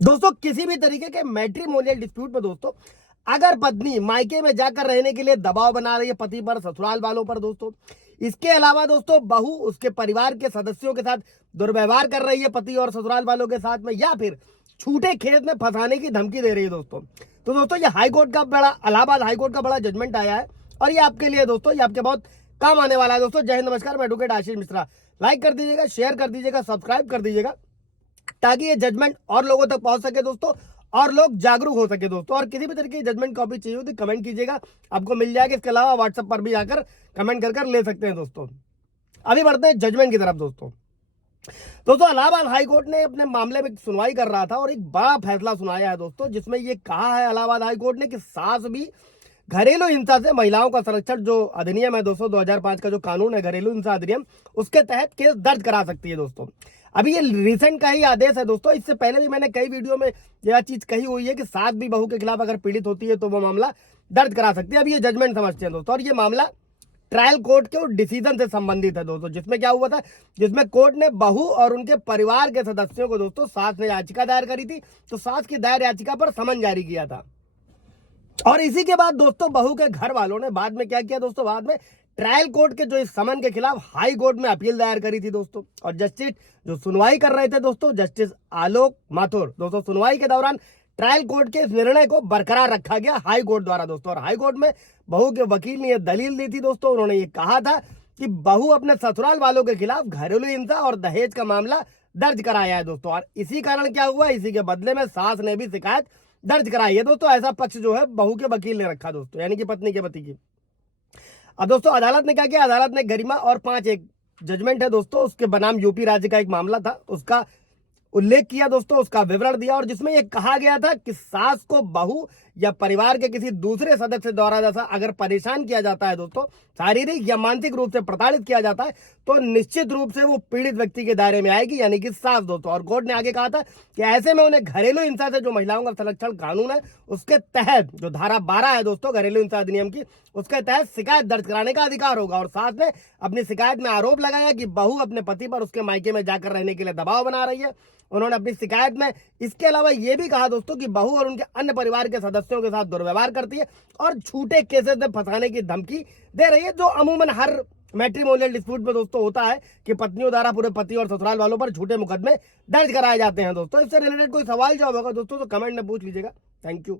दोस्तों किसी भी तरीके के मैट्रिमोनियल डिस्प्यूट में दोस्तों अगर पत्नी मायके में जाकर रहने के लिए दबाव बना रही है पति पर, ससुराल वालों पर दोस्तों, इसके अलावा दोस्तों बहू उसके परिवार के सदस्यों के साथ दुर्व्यवहार कर रही है पति और ससुराल वालों के साथ में, या फिर छूटे खेत में फंसाने की धमकी दे रही है दोस्तों, तो दोस्तों ये हाईकोर्ट का बड़ा इलाहाबाद हाईकोर्ट का बड़ा जजमेंट आया है और ये आपके लिए दोस्तों, ये आपके बहुत काम आने वाला है दोस्तों। जय हिंद, नमस्कार, मैं एडवोकेट आशीष मिश्रा। लाइक कर दीजिएगा, शेयर कर दीजिएगा, सब्सक्राइब कर दीजिएगा ताकि ये जजमेंट और लोगों तक पहुंच सके दोस्तों और लोग जागरूक हो सके दोस्तों। और किसी भी तरीके की जजमेंट कॉपी चाहिए हो तो कमेंट कीजिएगा, आपको मिल जाएगा। इसके अलावा व्हाट्सएप पर भी आकर कमेंट कर ले सकते हैं दोस्तों। अभी बढ़ते हैं जजमेंट की तरफ दोस्तों। इलाहाबाद हाईकोर्ट ने अपने मामले में सुनवाई कर रहा था और एक बड़ा फैसला सुनाया है दोस्तों, जिसमें ये कहा है इलाहाबाद हाईकोर्ट ने कि सास भी घरेलू हिंसा से महिलाओं का संरक्षण जो अधिनियम है दोस्तों 2005 का जो कानून है घरेलू हिंसा अधिनियम, उसके तहत केस दर्ज करा सकती है दोस्तों। अभी ये रिसेंट का ही आदेश है दोस्तों। इससे पहले भी मैंने कई वीडियो में यह चीज कही हुई है कि सास भी बहू के खिलाफ अगर पीड़ित होती है तो वो मामला दर्ज करा सकती है। अभी ये जजमेंट समझते हैं दोस्तों, और ये मामला ट्रायल कोर्ट के डिसीजन से संबंधित है दोस्तों, जिसमें क्या हुआ था, जिसमें कोर्ट ने बहू और उनके परिवार के सदस्यों को दोस्तों, सास ने याचिका दायर करी थी तो सास की दायर याचिका पर समन जारी किया था। और इसी के बाद दोस्तों बहू के घर वालों ने बाद में क्या किया दोस्तों, बाद में ट्रायल कोर्ट के जो इस समन के खिलाफ हाई कोर्ट में अपील दायर करी थी दोस्तों। और जस्टिस जो सुनवाई कर रहे थे दोस्तों, जस्टिस आलोक माथुर दोस्तों, सुनवाई के दौरान ट्रायल कोर्ट के इस निर्णय को बरकरार रखा गया हाई कोर्ट द्वारा दोस्तों। और हाई कोर्ट में बहू के वकील ने यह दलील दी थी दोस्तों, उन्होंने ये कहा था कि बहू अपने ससुराल वालों के खिलाफ घरेलू हिंसा और दहेज का मामला दर्ज कराया है दोस्तों। और इसी कारण क्या हुआ, इसी के बदले में सास ने भी शिकायत दर्ज कराई है दोस्तों। ऐसा पक्ष जो है बहू के वकील ने रखा दोस्तों, यानी कि पत्नी के पति की। अब दोस्तों अदालत ने क्या किया, अदालत ने गरिमा और 5 एक जजमेंट है दोस्तों, उसके बनाम यूपी राज्य का एक मामला था, उसका उल्लेख किया दोस्तों, उसका विवरण दिया और जिसमें यह कहा गया था कि सास को बहू या परिवार के किसी दूसरे सदस्य द्वारा जैसा अगर परेशान किया जाता है दोस्तों, शारीरिक या मानसिक रूप से प्रताड़ित किया जाता है, तो निश्चित रूप से वो पीड़ित व्यक्ति के दायरे में आएगी, यानी कि सास दोस्तों। और कोर्ट ने आगे कहा था कि ऐसे में उन्हें घरेलू हिंसा से जो महिलाओं का संरक्षण कानून है उसके तहत जो धारा 12 है दोस्तों घरेलू हिंसा अधिनियम की, उसके तहत शिकायत दर्ज कराने का अधिकार होगा। और सास ने अपनी शिकायत में आरोप लगाया कि बहू अपने पति पर उसके मायके में जाकर रहने के लिए दबाव बना रही है। उन्होंने अपनी शिकायत में इसके अलावा यह भी कहा दोस्तों कि बहू और उनके अन्य परिवार के सदस्यों के साथ दुर्व्यवहार करती है और झूठे केसेस में फंसाने की धमकी दे रही है, जो अमूमन हर मैट्रिमोनियल डिस्प्यूट में दोस्तों होता है कि पत्नियों द्वारा पूरे पति और ससुराल वालों पर झूठे मुकदमे दर्ज कराए जाते हैं दोस्तों। इससे रिलेटेड कोई सवाल जवाब होगा दोस्तों तो कमेंट में पूछ लीजिएगा। Thank you.